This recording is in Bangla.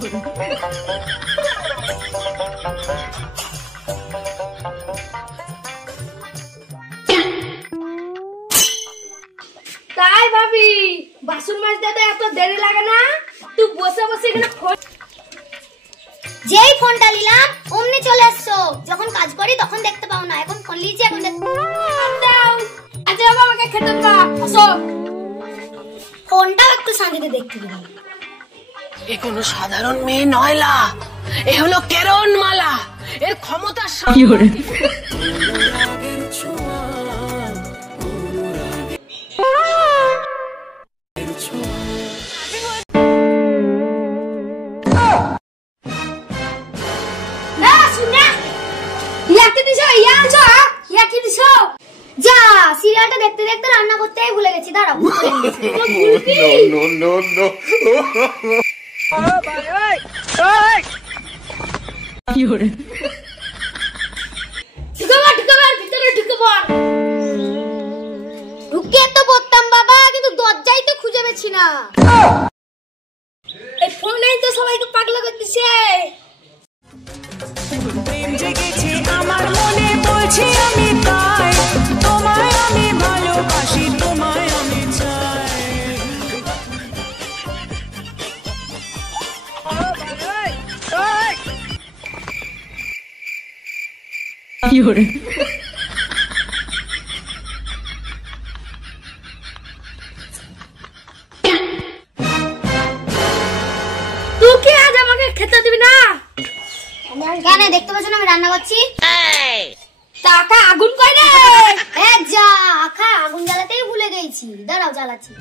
তাই ভাবি বাসন মাজতে তো এত দেরি লাগে না? তুই বসে বসে এখানে ফোন, যেই ফোনটা নিলাম অমনি চলে আসছো। যখন কাজ করি তখন দেখতে পাও না, এখন ফোন লিয়েছি এখন দাও। আজ বাবা আমাকে খেতে দাও। আসো, ফোনটাও একটু শান্তিতে দেখতে দিবি। এ কোনো সাধারণ মেয়ে নয়লা, এ হলো কেরণ মালা। এর ক্ষমতা কি করে? না শুনে ইয়াকে দিছো, ইয়া আনছো, ইয়াকে দিছো। যা, সিরিয়ালটা দেখতে দেখতে রান্না করতেই ভুলে গেছি। দাঁড়াও। No, no, no, no. কি করে? ঢুকে ভিতরে ঢুকে পড়। ঢুকে তো পড়তাম বাবা, কিন্তু দরজাই তো খুঁজে পেছি না। এই ফোনেই তো সবাইকে পাগলা করে দিছে। প্রেম জেগেছে আমার মনে, বলছি আমি তাই, তোমায় আমি ভালোবাসি, তোমায় আমি চাই। কি করে? তুই কি আজ আমাকে খেতে দিবি না? কেন, দেখতে পাচ্ছ না আমি রান্না করছি? টাকা আগুন কই রে? যা, আখা আগুন জ্বালাতেই ভুলে গেছি। দাঁড়াও, জ্বালাচ্ছি।